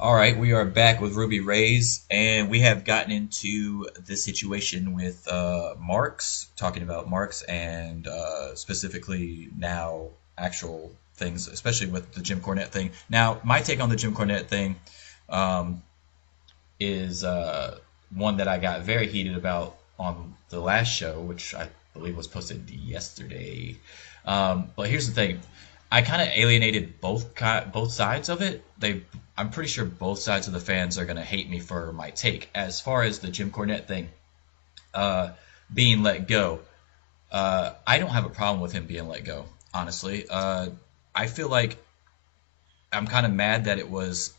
All right, we are back with Ruby Raze, and we have gotten into the situation with Marks, talking about Marks, and specifically now actual things, especially with the Jim Cornette thing. Now, my take on the Jim Cornette thing um, is one that I got very heated about on the last show, which I believe was posted yesterday. But here's the thing: I kind of alienated both sides of it. I'm pretty sure both sides of the fans are gonna hate me for my take. As far as the Jim Cornette thing, uh, being let go, I don't have a problem with him being let go. Honestly, I feel like I'm kind of mad that was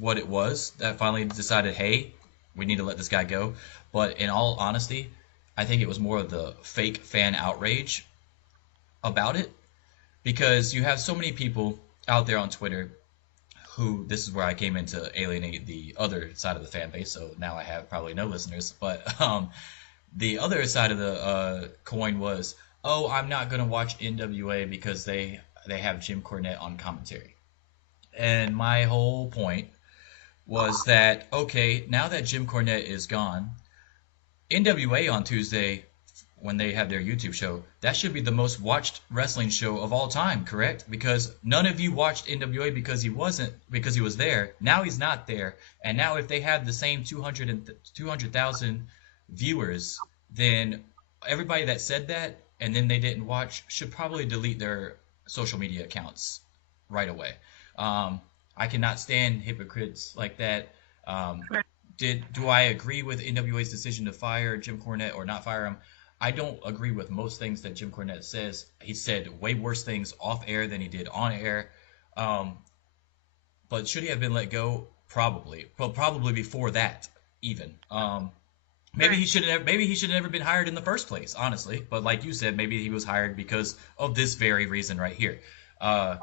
what it was that finally decided, hey, we need to let this guy go. But in all honesty, I think it was more of the fake fan outrage about it because you have so many people out there on Twitter who this is where I came in to alienate the other side of the fan base. So now I have probably no listeners. But the other side of the coin was, oh, I'm not gonna watch NWA because they have Jim Cornette on commentary. And my whole point was that okay, now that Jim Cornette is gone, NWA on Tuesday when they have their YouTube show, that should be the most watched wrestling show of all time, correct? Because none of you watched NWA because he was there. Now he's not there. And now if they have the same 200,000 viewers, then everybody that said that and then they didn't watch should probably delete their social media accounts right away. Um, I cannot stand hypocrites like that. Um, do I agree with NWA's decision to fire Jim Cornette or not fire him? I don't agree with most things that Jim Cornette says. He said way worse things off air than he did on air. Um, but should he have been let go? Probably. Well, probably before that, even. Maybe he Right. should have. Maybe he should have never been hired in the first place, honestly. But like you said, maybe he was hired because of this very reason right here. Uh,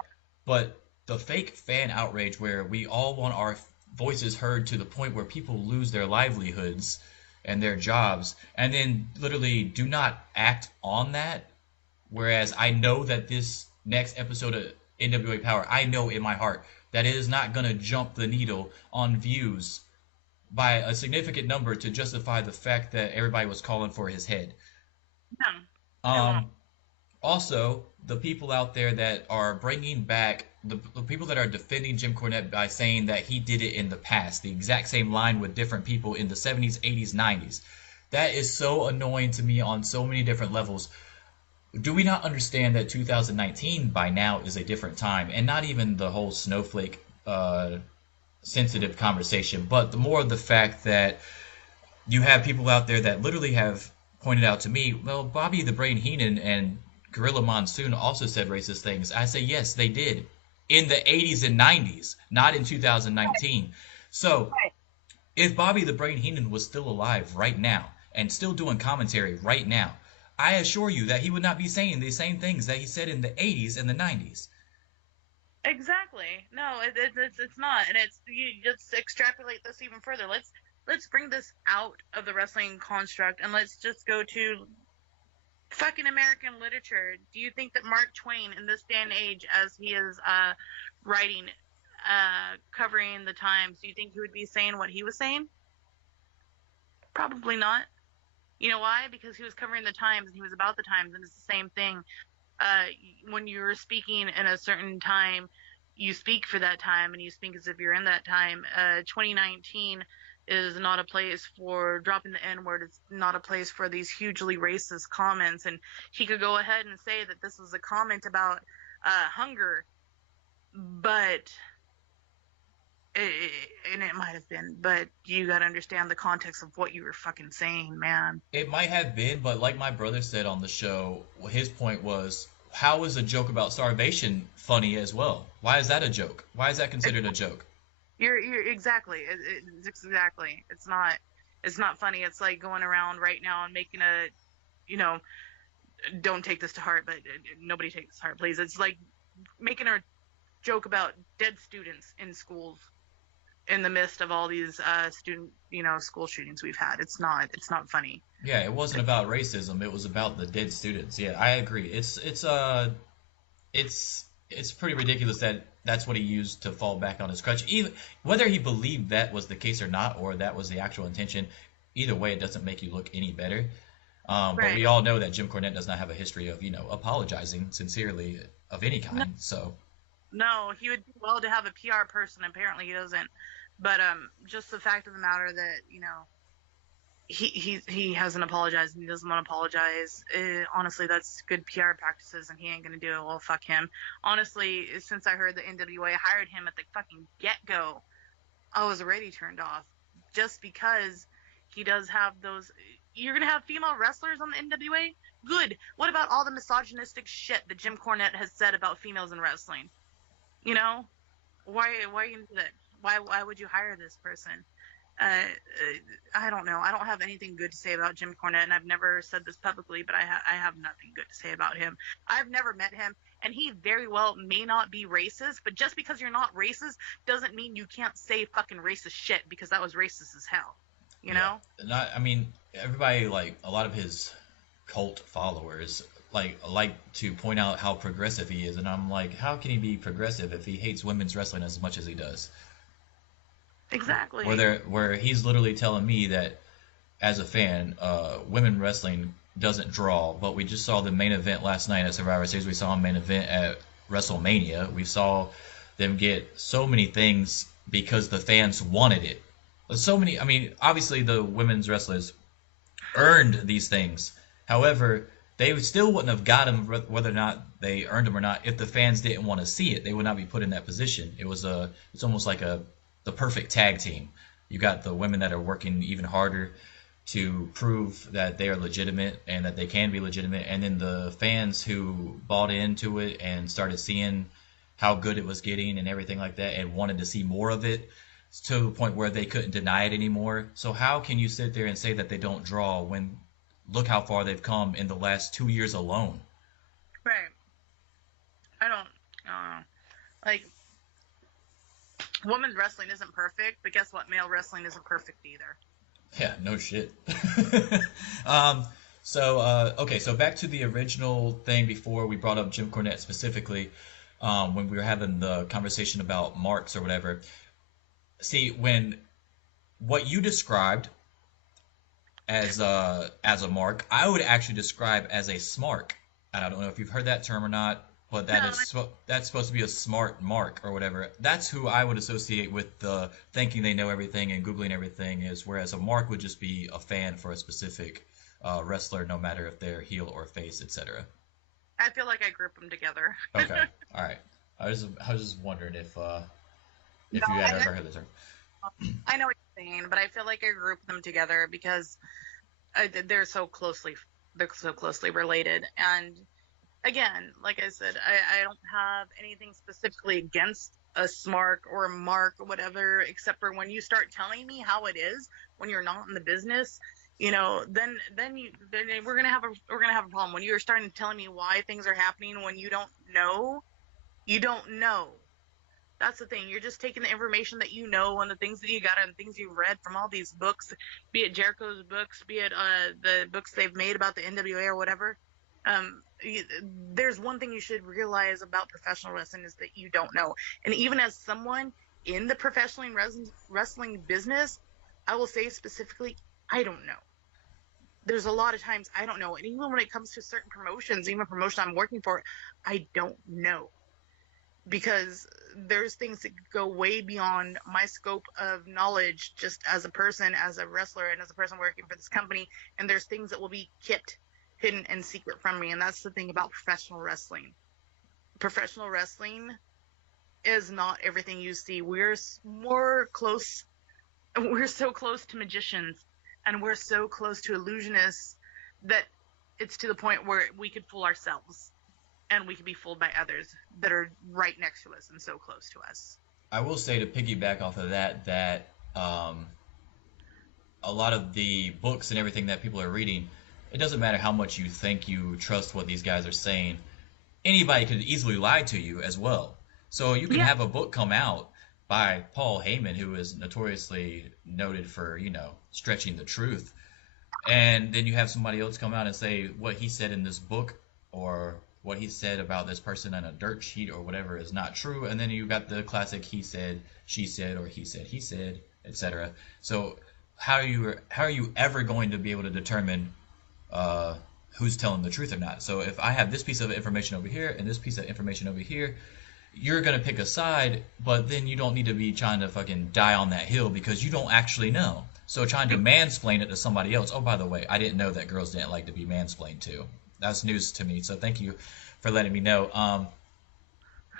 but the fake fan outrage, where we all want our voices heard to the point where people lose their livelihoods and their jobs, and then literally do not act on that. Whereas I know that this next episode of NWA Power, I know in my heart that it is not going to jump the needle on views by a significant number to justify the fact that everybody was calling for his head. No, it won't. Um, Also, the people out there that are bringing back the people that are defending Jim Cornette by saying that he did it in the past, the exact same line with different people in the 70s, 80s, 90s. That is so annoying to me on so many different levels. Do we not understand that 2019 by now is a different time, and not even the whole snowflake sensitive conversation, but the more of the fact that you have people out there that literally have pointed out to me, well, Bobby the Brain Heenan and Gorilla Monsoon also said racist things. I say, yes, they did. In the 80s and 90s, not in 2019. So, Right. if Bobby the Brain Heenan was still alive right now and still doing commentary right now, I assure you that he would not be saying the same things that he said in the 80s and the 90s. Exactly. No, it's not, and it's you just extrapolate this even further. Let's bring this out of the wrestling construct and let's just go to fucking American literature. Do you think that Mark Twain in this day and age, as he is writing, covering the times, do you think he would be saying what he was saying? Probably not. You know why? Because he was covering the times and he was about the times, and it's the same thing. uh, when you're speaking in a certain time, you speak for that time and you speak as if you're in that time. 2019 is not a place for dropping the N word. It's not a place for these hugely racist comments. And he could go ahead and say that this was a comment about hunger, but and it might have been, but you got to understand the context of what you were fucking saying, man. It might have been, but like my brother said on the show, his point was, how is a joke about starvation funny as well? Why is that a joke? Why is that considered a joke? You're exactly. It's exactly. It's not funny. It's like going around right now and making a, you know, don't take this to heart, but nobody take this to heart, please. It's like making a joke about dead students in schools in the midst of all these student, school shootings we've had. It's not funny. Yeah, it wasn't It's about racism. It was about the dead students. Yeah, I agree. It's it's pretty ridiculous that that's what he used to fall back on his crutch. Even whether he believed that was the case or not, or that was the actual intention, either way, it doesn't make you look any better. But Right. we all know that Jim Cornette does not have a history of, apologizing sincerely of any No, kind. So, no, he would do well to have a PR person. Apparently, he doesn't. But just the fact of the matter that he hasn't apologized and he doesn't want to apologize. Honestly, that's good PR practices, and he ain't gonna do it. Well, fuck him. Honestly, since I heard the NWA hired him at the fucking get go, I was already turned off, just because he does have those. You're gonna have female wrestlers on the NWA. Good. What about all the misogynistic shit that Jim Cornette has said about females in wrestling? You know, why you do that? Why would you hire this person? I don't know. I don't have anything good to say about Jim Cornette, and I've never said this publicly, but I have nothing good to say about him. I've never met him, and he very well may not be racist, but just because you're not racist doesn't mean you can't say fucking racist shit, because that was racist as hell. You yeah. know? I mean, everybody, like, a lot of his cult followers, like to point out how progressive he is. And I'm like, how can he be progressive if he hates women's wrestling as much as he does? Exactly. Where he's literally telling me that as a fan, women wrestling doesn't draw. But we just saw the main event last night at Survivor Series. We saw a main event at WrestleMania. We saw them get so many things because the fans wanted it. So many. I mean, obviously the women's wrestlers earned these things. However, they still wouldn't have got them whether or not they earned them or not if the fans didn't want to see it. They would not be put in that position. It's almost like the perfect tag team. You got the women that are working even harder to prove that they are legitimate and that they can be legitimate, and then the fans who bought into it and started seeing how good it was getting and everything like that and wanted to see more of it to the point where they couldn't deny it anymore. So how can you sit there and say that they don't draw when look how far they've come in the last 2 years alone? Right. I don't know. Like, women's wrestling isn't perfect, but guess what? Male wrestling isn't perfect either. Yeah, no shit. Okay, so back to the original thing before we brought up Jim Cornette specifically, when we were having the conversation about marks or whatever. See, when what you described as a mark, I would actually describe as a smart. And I don't know if you've heard that term or not, but No, that's supposed to be a smart mark or whatever. That's who I would associate with the thinking they know everything and googling everything is. Whereas a mark would just be a fan for a specific wrestler, no matter if they're heel or face, etc. I feel like I group them together. Okay, all right. I was just wondering No, if you had ever heard the term. I know what you're saying, but I feel like I group them together because they're so closely related. And again, like I said, I don't have anything specifically against a smart or a mark or whatever, except for when you start telling me how it is when you're not in the business, then we're gonna have a problem. When you're starting telling me why things are happening when you don't know. That's the thing. You're just taking the information that you know and the things that you got and the things you've read from all these books, be it Jericho's books, be it the books they've made about the NWA or whatever. There's one thing you should realize about professional wrestling is that you don't know. And even as someone in the professional wrestling business, I will say specifically, I don't know. There's a lot of times I don't know. And even when it comes to certain promotions, even a promotion I'm working for, I don't know. Because there's things that go way beyond my scope of knowledge just as a person, as a wrestler, and as a person working for this company. And there's things that will be kept hidden and secret from me. And that's the thing about professional wrestling. Professional wrestling is not everything you see. We're so close to magicians, and we're so close to illusionists that it's to the point where we could fool ourselves. And we could be fooled by others that are right next to us and so close to us. I will say to piggyback off of that a lot of the books and everything that people are reading, it doesn't matter how much you think you trust what these guys are saying. Anybody could easily lie to you as well. So you can Yeah, have a book come out by Paul Heyman, who is notoriously noted for, stretching the truth. And then you have somebody else come out and say what he said in this book or what he said about this person on a dirt sheet or whatever is not true, and then you got the classic he said, she said, or he said, etc. So how are you ever going to be able to determine who's telling the truth or not? So if I have this piece of information over here and this piece of information over here, you're gonna pick a side, but then you don't need to be trying to fucking die on that hill because you don't actually know. So trying to mansplain it to somebody else. Oh, by the way, I didn't know that girls didn't like to be mansplained to. That's news to me. So thank you for letting me know.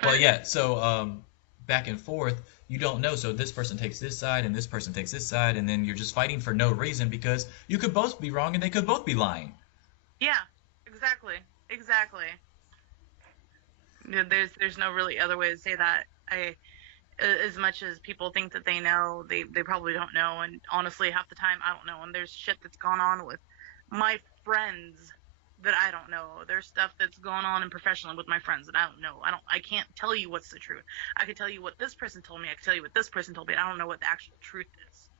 Well, yeah. So back and forth, you don't know. So this person takes this side and this person takes this side, and then you're just fighting for no reason because you could both be wrong and they could both be lying. Yeah, exactly. Exactly. There's no really other way to say that. As much as people think that they know, they probably don't know. And honestly, half the time I don't know. And there's shit that's gone on with my friends that I don't know. There's stuff that's going on in professional with my friends that I don't know. I can't tell you what's the truth. I can tell you what this person told me. I can tell you what this person told me. I don't know what the actual truth is.